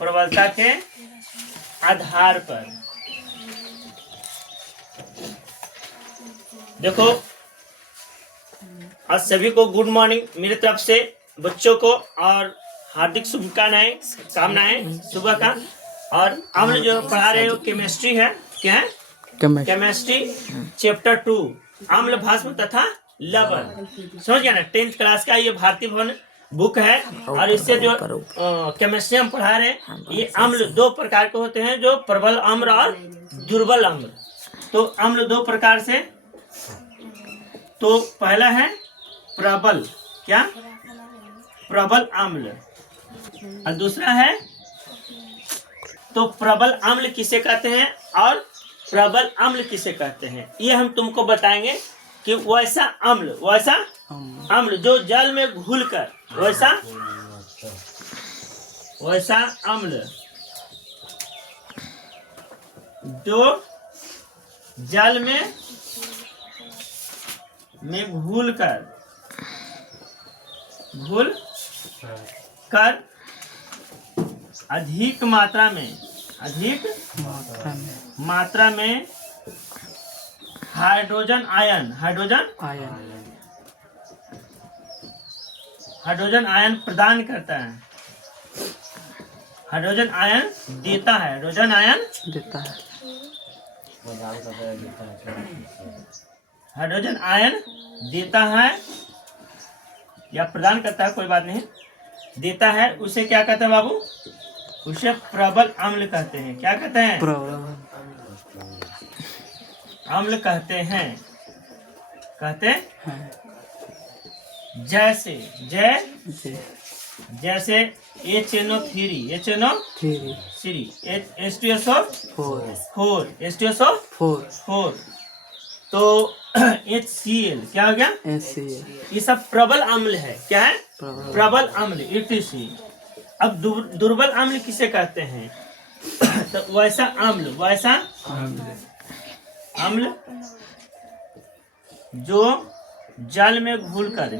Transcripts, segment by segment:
प्रबलता के आधार पर। देखो, आज सभी को गुड मॉर्निंग मेरी तरफ से, बच्चों को और हार्दिक शुभकामनाएं सुबह का। और हम लोग जो पढ़ा रहे हो केमिस्ट्री है, क्या है? केमिस्ट्री चैप्टर 2 अम्ल भास्म तथा लवण। समझ गया ना? 10th क्लास का ये भारतीय भवन बुक है। और इससे जो केमिस्ट्री हम पढ़ा रहे हैं, ये अम्ल दो प्रकार के होते हैं, जो प्रबल अम्ल और दुर्बल अम्ल। तो अम्ल दो प्रकार से, तो पहला है प्रबल, क्या? प्रबल अम्ल। और दूसरा है, तो प्रबल अम्ल किसे कहते हैं और प्रबल अम्ल किसे कहते हैं, ये हम तुमको बताएंगे कि वैसा अम्ल जो जल में घुलकर, वैसा अम्ल जो जल में घुल कर अधिक मात्रा में हाइड्रोजन आयन प्रदान करता है, हाइड्रोजन आयन देता है, हाइड्रोजन आयन देता है या प्रदान करता है, कोई बात नहीं, देता है, उसे क्या कहते हैं बाबू? उसे प्रबल अम्ल कहते हैं। क्या कहते हैं? अम्ल कहते हैं। जैसे H2SO4 तो HCl क्या हो गया? ये सब प्रबल अम्ल है। क्या है? प्रबल अम्ल ETC। अब दुर्बल अम्ल किसे कहते हैं? तो वैसा अम्ल जो जल में घुलकर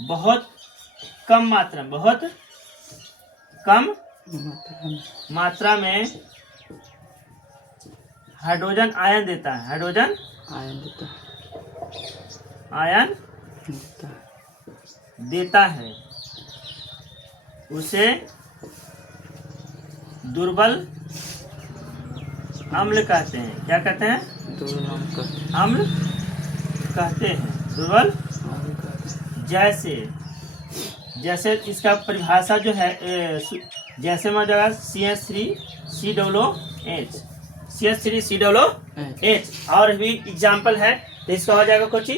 बहुत कम मात्रा में हाइड्रोजन आयन देता है, उसे दुर्बल अम्ल कहते हैं। क्या कहते हैं? अम्ल कहते हैं, दुर्बल। जैसे इसका परिभाषा जो है, जैसे में जगह CH3COOH और भी एग्जाम्पल है, तो इसका हो जाएगा कुछ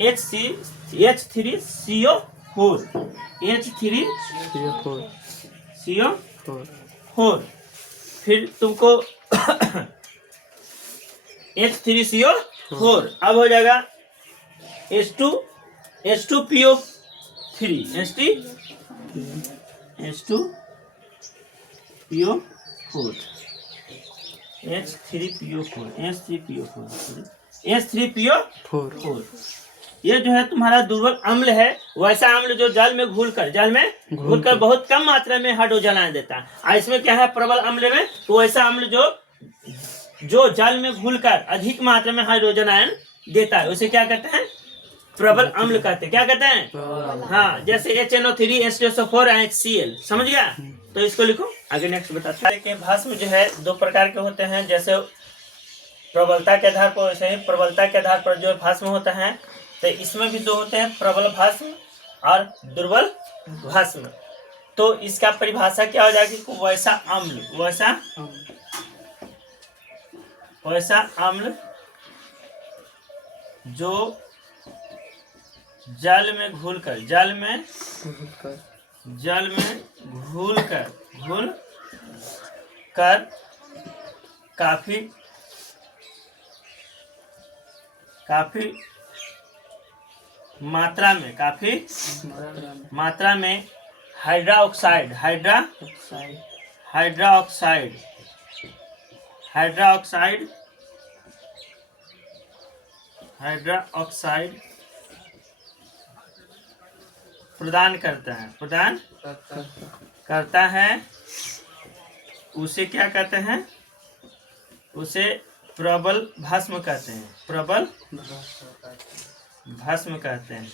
H3CO4 फिर तुमको H3CO4 अब हो जाएगा H2PO4 ये जो है तुम्हारा दुर्बल अम्ल है। वैसा अम्ल जो जल में घुलकर बहुत कम मात्रा में हाइड्रोजन आयन देता है। और इसमें क्या है? प्रबल अम्ल में, तो वैसा अम्ल जो जल में घुलकर अधिक मात्रा में हाइड्रोजन आयन देता है, उसे क्या कहते हैं? प्रबल अम्ल कहते हैं। क्या कहते हैं? हाँ, जैसे HNO3 H2SO4 HCl। समझ गया? तो इसको लिखो, आगे नेक्स्ट बताते हैं। के भास्म जो है दो प्रकार के होते हैं, जैसे प्रबलता के आधार पर, वैसे ही प्रबलता के आधार पर जो भास्म होता है, तो इसमें भी दो होते हैं, प्रबल भास्म और दुर्बल भास्म। तो इसका परिभाषा क्या हो जाएगी? वैसा अम्ल जो जल में घुलकर काफी मात्रा में हाइड्रोक्साइड हाइड्रोक्साइड प्रदान करता है उसे क्या कहते हैं? उसे प्रबल भस्म कहते हैं। प्रबल भस्म कहते हैं।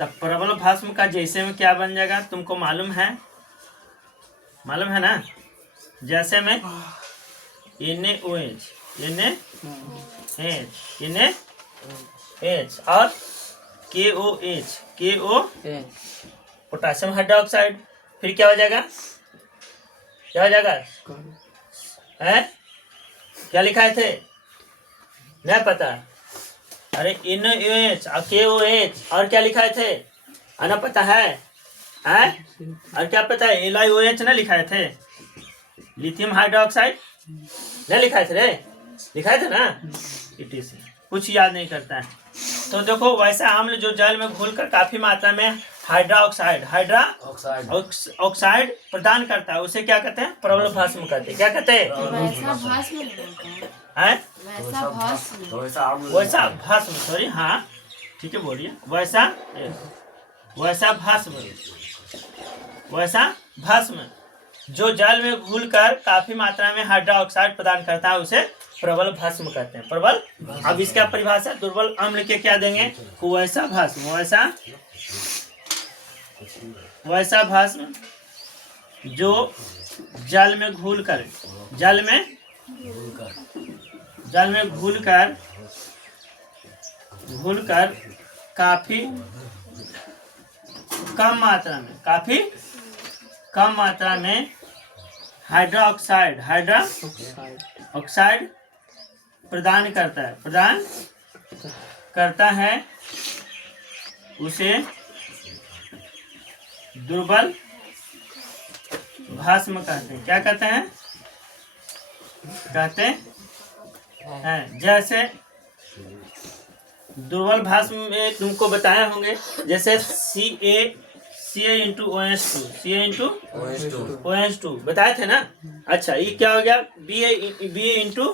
तब प्रबल भस्म का जैसे में क्या बन जाएगा तुमको मालूम है ना? जैसे में NaOH और KO पोटासियम हाइड्रोक्साइड। फिर क्या हो जाएगा? है क्या लिखा थे? नहीं पता? अरे NaOH और KOH और क्या लिखा थे? आना पता है? और क्या पता है? LiOH ना लिखाए थे? लिथियम हाइड्रोक्साइड नहीं लिखाए थे रे? लिखाए थे ना? ETC कुछ याद नहीं करता है। तो देखो वैसा अम्ल जो जल में घुलकर काफी मात्रा में हाइड्रोक्साइड प्रदान करता है उसे क्या कहते हैं? प्रबल भस्म कहते हैं। क्या कहते हैं? वैसा भस्म सॉरी, हाँ ठीक है बोलिए। वैसा भस्म जो जल में घुलकर काफी मात्रा में हाइड्रोक्साइड प्रदान करता है उसे प्रबल भस्म कहते हैं। प्रबल। अब इसका परिभाषा दुर्बल अम्ल के क्या देंगे? वैसा भस्म जो जल में घुलकर काफी कम मात्रा में हाइड्रोक्साइड प्रदान करता है उसे दुर्बल भस्म कहते हैं। क्या कहते हैं? जैसे दुर्बल भस्म में तुमको बताए होंगे, जैसे CaOH2 बताए थे ना? अच्छा ये क्या हो गया? BaOH2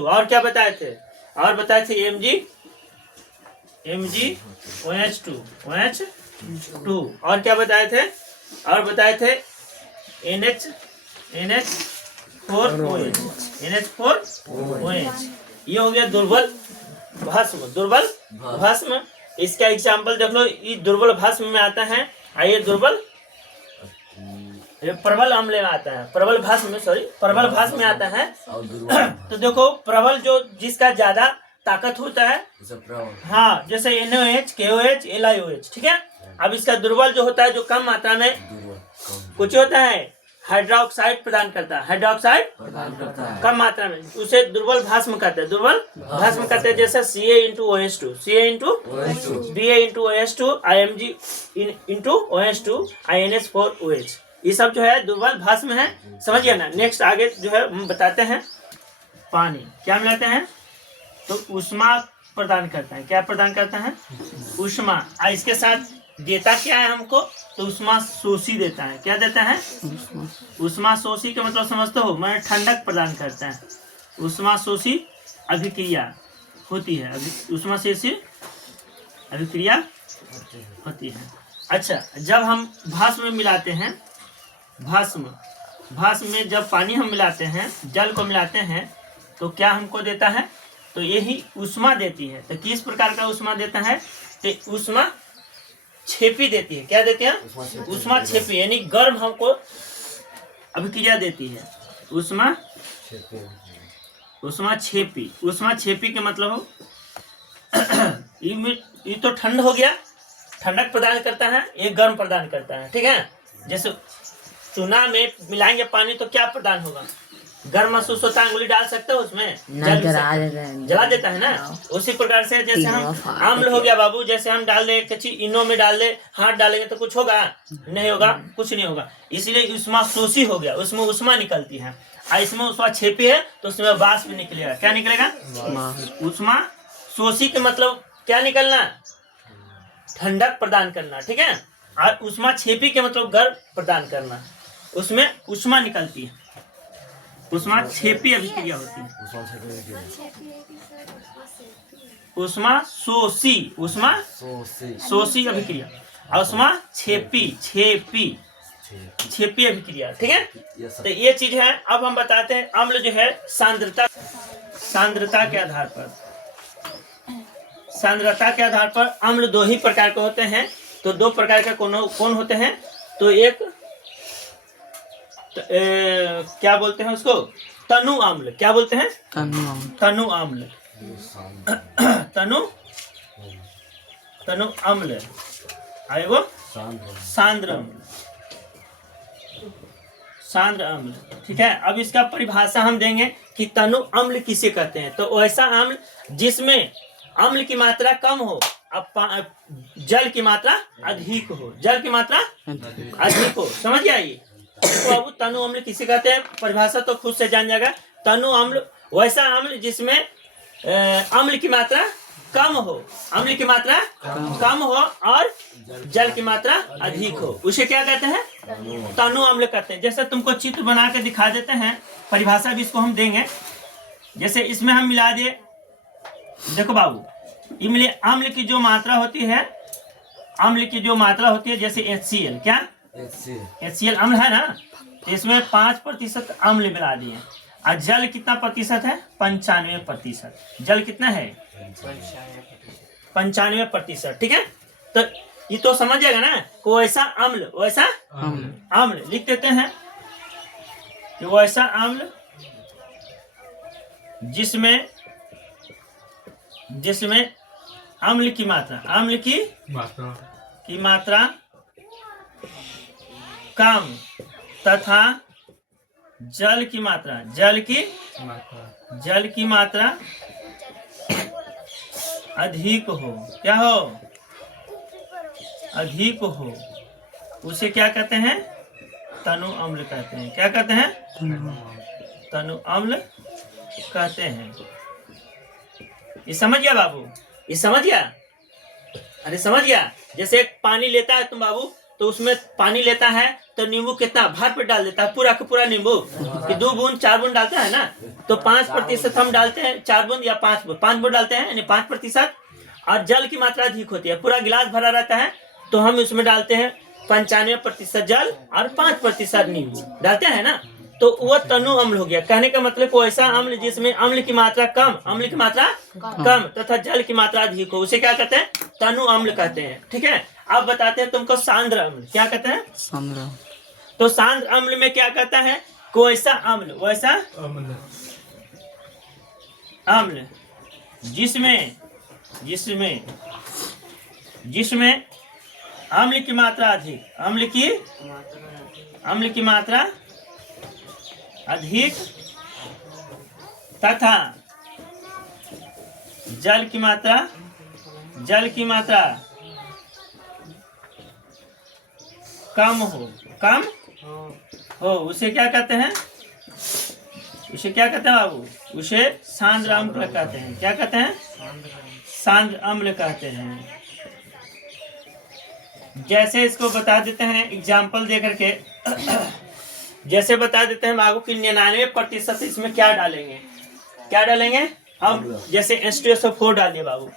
और क्या बताए थे? MgOH2 और क्या बताए थे? NH4OH। ये हो गया दुर्बल भस्म। इसका एग्जाम्पल देख लो। ये दुर्बल भस्म में आता है, ये दुर्बल प्रबल अम्ल में आता है। प्रबल भस्म में आता है। तो देखो प्रबल जो जिसका ज्यादा ताकत होता है, हाँ जैसे NaOH, KOH, LiOH, ठीक है। अब इसका दुर्बल जो होता है, जो कम मात्रा में कुछ होता है, हाइड्रोक्साइड प्रदान करता है। कम मात्रा में उसे दुर्बल भस्म कहते हैं। जैसे CaOH2, BaOH2, MgOH2, NH4OH, ये सब जो है दुर्बल भस्म है। समझिए ना? नेक्स्ट आगे जो है हम बताते हैं। पानी क्या मिलाते हैं? तो ऊष्मा प्रदान करता है। क्या प्रदान करता है? ऊष्मा। इसके साथ देता क्या है हमको? तो ऊष्मा शोषी देता है। क्या देता है? ऊष्मा शोषी का मतलब समझते हो? मैंने ठंडक प्रदान करता है। ऊष्मा शोषी अभिक्रिया होती है। ऊष्मा शोषी अभिक्रिया होती है। अच्छा, जब हम भस्म में मिलाते हैं, भस्म में जब पानी हम मिलाते हैं, जल को मिलाते हैं, तो क्या हमको देता है? तो यही ऊष्मा देती है। तो किस प्रकार का ऊष्मा देता है? तो ऊष्मा छेपी देती है। क्या देती है? ऊष्मा छेपी, यानी गर्म हमको अभिक्रिया देती है। ऊष्मा छेपी के मतलब हो ये तो ठंड हो गया, ठंडक प्रदान करता है, ये गर्म प्रदान करता है। ठीक है। जैसे चूना में मिलाएंगे पानी तो क्या प्रदान होगा? गर्म महसूस होता है, अंगुली डाल सकते हो उसमें, जला देता है ना। उसी प्रकार से जैसे हम आम्ल हो गया बाबू, जैसे हम डाल दे कच्ची इनो में डाल दे, हाथ डालेंगे तो कुछ होगा? नहीं होगा, कुछ नहीं होगा। इसलिए ऊष्मा शोषी हो गया, उसमें ऊष्मा निकलती है। और इसमें ऊष्मा छेपी है तो उसमें वाष्प निकलेगा। क्या निकलेगा? ऊष्मा शोषी के मतलब क्या निकलना? ठंडक प्रदान करना। ठीक है। और ऊष्माक्षेपी के मतलब गर्म प्रदान करना, उसमें ऊष्मा निकलती है, ऊष्माक्षेपी अभिक्रिया होती है। ऊष्मा शोषी अभिक्रिया, ऊष्माक्षेपी छेपी अभिक्रिया, ठीक है। तो ये चीज है। अब हम बताते हैं अम्ल जो है सांद्रता के आधार पर अम्ल दो ही प्रकार के होते हैं। तो दो प्रकार के कौन होते हैं? तो एक क्या बोलते हैं उसको? तनु अम्ल। क्या बोलते हैं? तनु अम्ल। तनु अम्ल आए वो सांद्र अम्ल, ठीक है। अब इसका परिभाषा हम देंगे कि तनु अम्ल किसे कहते हैं। तो ऐसा अम्ल जिसमें अम्ल की मात्रा कम हो, अब जल की मात्रा अधिक हो, समझ गया ये? तो अब तनु अम्ल किसे कहते हैं, परिभाषा तो खुद से जान जाएगा। तनु अम्ल वैसा अम्ल जिसमें अम्ल की मात्रा कम हो, और जल की मात्रा अधिक हो, उसे क्या कहते हैं? तनु अम्ल कहते हैं। जैसे तुमको चित्र बना के दिखा देते हैं, परिभाषा भी इसको हम देंगे। जैसे इसमें हम मिला दिए, देखो बाबू, इमली अम्ल की जो मात्रा होती है, जैसे HCl, क्या HCl अम्ल है ना, इसमें 5% अम्ल मिला दिए। और जल कितना प्रतिशत है? 95%। जल कितना है? 95%, ठीक है। तो ये तो समझ जाएगा ना, वैसा अम्ल लिख देते हैं कि वैसा अम्ल जिसमें अम्ल की मात्रा कम तथा जल की मात्रा अधिक हो। क्या हो? अधिक हो, उसे क्या कहते हैं? तनु अम्ल कहते हैं। क्या कहते हैं? तनु अम्ल कहते हैं। ये समझ गया बाबू? ये समझ गया? अरे समझ गया। जैसे एक पानी लेता है तुम बाबू, तो उसमें पानी लेता है तो नींबू कितना भर पे डाल देता है, पूरा का पूरा नींबू कि 2 बूंद 4 बूंद डालता है ना, तो 5% हम डालते हैं, 4 बूंद या 5 बूंद डालते हैं, यानी 5%। और जल की मात्रा अधिक होती है, पूरा गिलास भरा रहता है तो हम उसमें डालते हैं 95% जल और 5% नींबू डालते हैं ना, तो वो तनु अम्ल हो गया। कहने का मतलब वो ऐसा अम्ल जिसमें अम्ल की मात्रा कम तथा जल की मात्रा अधिक हो, उसे क्या कहते हैं? तनु अम्ल कहते हैं, ठीक है। अब बताते हैं तुमको सांद्र अम्ल। क्या कहते हैं? तो सांद्र अम्ल में क्या कहता है? वैसा अम्ल जिसमें अम्ल की मात्रा अधिक, तथा जल की मात्रा कम हो, उसे क्या कहते हैं? बाबू? उसे सांद्र अम्ल कहते हैं। क्या कहते हैं? सांद्र अम्ल कहते हैं। जैसे इसको बता देते हैं एग्जाम्पल दे करके, जैसे बता देते हैं बाबू कि 99% इसमें क्या डालेंगे हम। जैसे H2SO4 डालिए बाबू।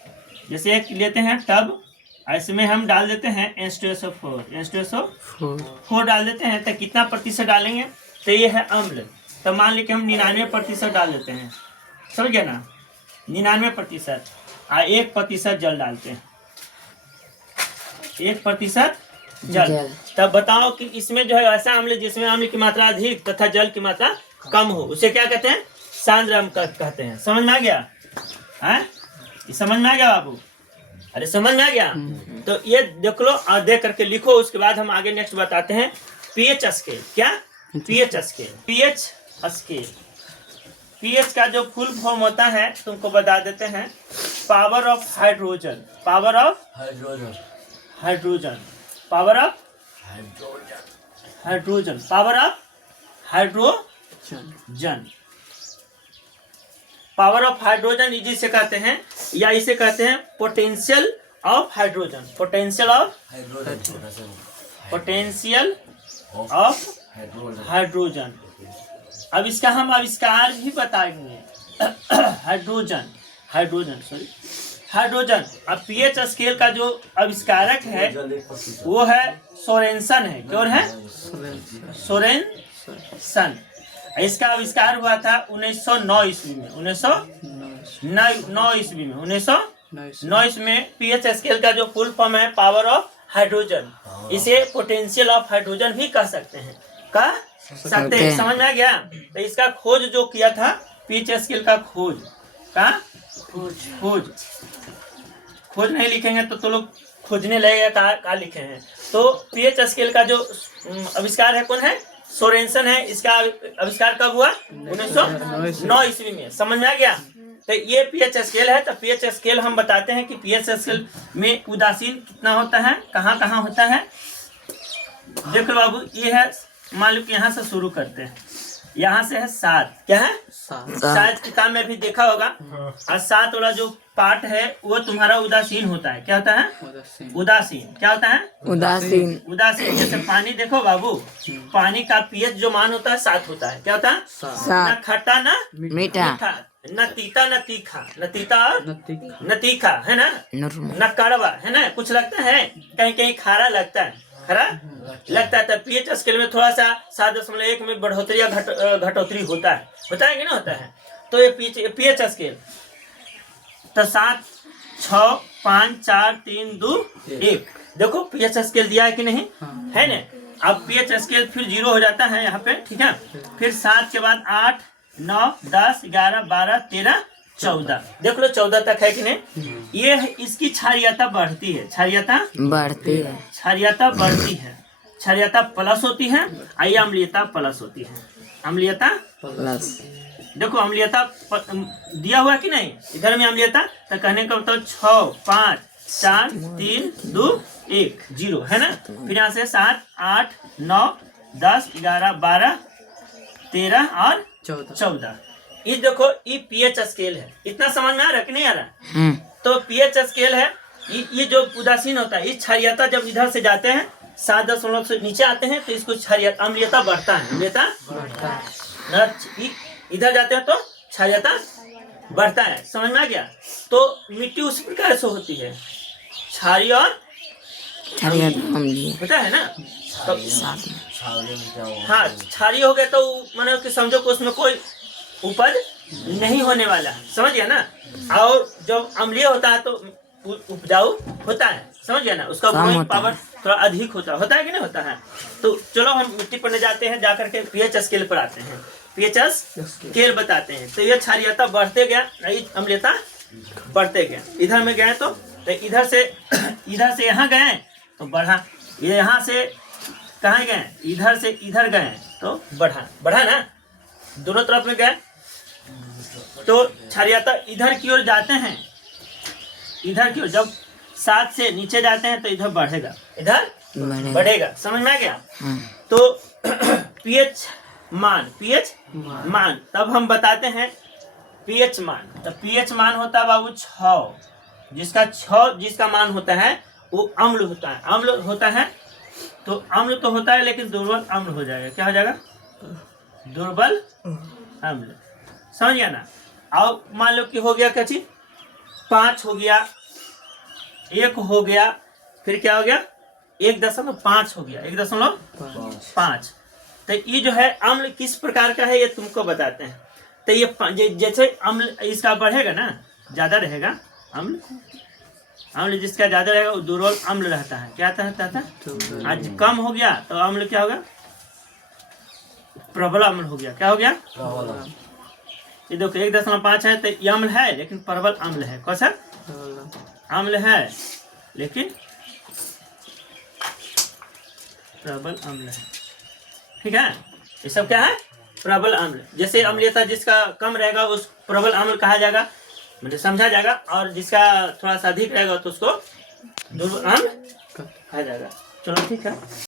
जैसे एक लेते हैं टब, इसमें हम डाल देते हैं H2SO4 डाल देते हैं, तो कितना प्रतिशत डालेंगे? तो ये है अम्ल। तो मान लीजिए हम 99% डाल देते हैं, समझ गया ना? 99% और 1% जल डालते हैं, 1% जल। तब बताओ कि इसमें जो है ऐसा अम्ल जिसमें अम्ल की मात्रा अधिक तथा जल की मात्रा कम हो, उसे क्या कहते हैं? सांद्र अम्ल कहते हैं। समझ में आ गया? ये समझ में आ गया बाबू? अरे समझ में आ गया? तो ये देख लो और देख करके लिखो, उसके बाद हम आगे नेक्स्ट बताते हैं पीएच स्केल। क्या? PH scale. पीएच का जो फुल फॉर्म होता है तुमको बता देते हैं, power of hydrogen, power of hydrogen, power of hydrogen जिसे कहते हैं, या इसे कहते हैं potential of hydrogen, potential of hydrogen. अब इसका हम आविष्कार भी बताएंगे। हाइड्रोजन। अब पीएच स्केल का जो आविष्कारक है वो है सोरेनसन है। कौन है? सोरेनसन। इसका आविष्कार हुआ था 1909 ईस्वी में। 1909 ईस्वी में पीएच स्केल का जो फुल फॉर्म है पावर ऑफ हाइड्रोजन, इसे पोटेंशियल ऑफ हाइड्रोजन भी कह सकते हैं। समझ में आ गया? तो इसका खोज जो किया था पीएच स्केल का खोज नहीं लिखेंगे तो लोग खोजने लगेगा कहाँ लिखे हैं। तो पीएच स्केल का जो आविष्कार है कौन है? सोरेनसन है। इसका आविष्कार कब हुआ? 1909 ईस्वी में। समझ में आ गया? तो ये पीएच स्केल है। तो पीएच स्केल हम बताते हैं कि पीएच स्केल में उदासीन कितना होता है, कहाँ कहाँ होता है। देखो बाबू, ये है, मान लो कि यहाँ से शुरू करते हैं, यहाँ से है 7। क्या है? 7। शायद किताब में भी देखा होगा। और 7 वाला जो पार्ट है वो तुम्हारा उदासीन होता है। क्या होता है? उदासीन। क्या होता है? उदासीन। जैसे पानी देखो बाबू, पानी का पीएच जो मान होता है 7 होता है। क्या होता है? न खट्टा न मीठा, न तीता न तीखा, न तीखा है ना, न कड़वा है ना, कुछ लगता है, कहीं कहीं खारा लगता है, तो पीएच स्केल में थोड़ा सा 7.1 में बढ़ोतरी या घटोतरी होता है कि नहीं होता है। तो ये पीएच स्केल तो 7, 6, 5, 4, 3, 2, 1। देखो पीएच स्केल दिया है कि नहीं, है ना। अब पीएच स्केल फिर 0 हो जाता है यहाँ पे, ठीक है। फिर 7 के बाद 8, 9, 10, 11, 12, 13, 14। देख लो 14 तक है कि नहीं। ये इसकी क्षारीयता बढ़ती है। क्षारीयता प्लस होती है। आइए अम्लीयता प्लस होती है। अम्लीयता प्लस। देखो अम्लीयता दिया हुआ कि नहीं, इधर में अम्लीयता। तो कहने का मतलब 6, 5, 4, 3, 2, 1, 0 है ना। फिर यहाँ से 7, 8, 9, 10, 11, 12, 13 और 14। ये देखो ये पीएच स्केल है। इतना समझ में आ रहा है कि नहीं आ रहा? तो पीएच स्केल है। ये जो उदासीन होता है, ये क्षारीयता जब इधर से जाते हैं 7 से नीचे आते हैं तो इसको अम्लीयता बढ़ता है। इधर जाते हैं तो क्षारीयता बढ़ता है। समझ में आ गया? तो मिट्टी उस प्रकार से होती है, क्षारीय और होता है ना। तो हाँ, क्षारीय हो गया तो मानो कि समझो कि उसमें कोई उपज नहीं होने वाला, समझ गया ना। और जब अम्लीय होता है तो उपजाऊ होता है, समझ गया ना। उसका ग्रोइंग पावर थोड़ा अधिक होता है कि नहीं होता है। तो चलो हम मिट्टी पढ़ने जाते हैं, जाकर के पीएच स्केल पर आते हैं, पीएच स्केल बताते हैं। तो ये क्षारीयता बढ़ते गया, अम्लीयता बढ़ते गया। इधर में गए तो इधर से यहाँ गए तो बढ़ा, यहाँ से कहाँ गए, इधर से इधर गए तो बढ़ा ना, दोनों तरफ में गए। तो क्षारीयता इधर की ओर जाते हैं, इधर की ओर जब 7 से नीचे जाते हैं तो इधर बढ़ेगा, इधर बढ़ेगा। समझ में आ गया? तो पीएच मान तब हम बताते हैं पीएच मान। तो पीएच मान होता है बाबू 6, जिसका मान होता है वो अम्ल होता है। तो अम्ल तो होता है लेकिन दुर्बल अम्ल हो जाएगा। क्या हो जाएगा? दुर्बल अम्ल। समझ गया ना। अब मान लो कि हो गया क्या चीज, 5 हो गया, 1 हो गया, फिर क्या हो गया 1.5 हो गया, 1.5। तो ये जो है अम्ल किस प्रकार का है ये तुमको बताते हैं। तो ये जैसे अम्ल इसका बढ़ेगा ना, ज्यादा रहेगा अम्ल जिसका ज्यादा रहेगा वो दुर्बल अम्ल रहता है। क्या रहता था? आज कम हो गया तो अम्ल क्या होगा? प्रबल अम्ल हो गया। क्या हो गया? ये देखो 1.5 है तो ये अम्ल है लेकिन प्रबल अम्ल है। कौन सा अम्ल है लेकिन प्रबल अम्ल है, ठीक है। ये सब क्या है? प्रबल अम्ल। जैसे अम्लीयता जिसका कम रहेगा उस प्रबल अम्ल कहा जाएगा, मतलब समझा जाएगा। और जिसका थोड़ा सा अधिक रहेगा तो उसको दुर्बल अम्ल कहा जाएगा। चलो ठीक है।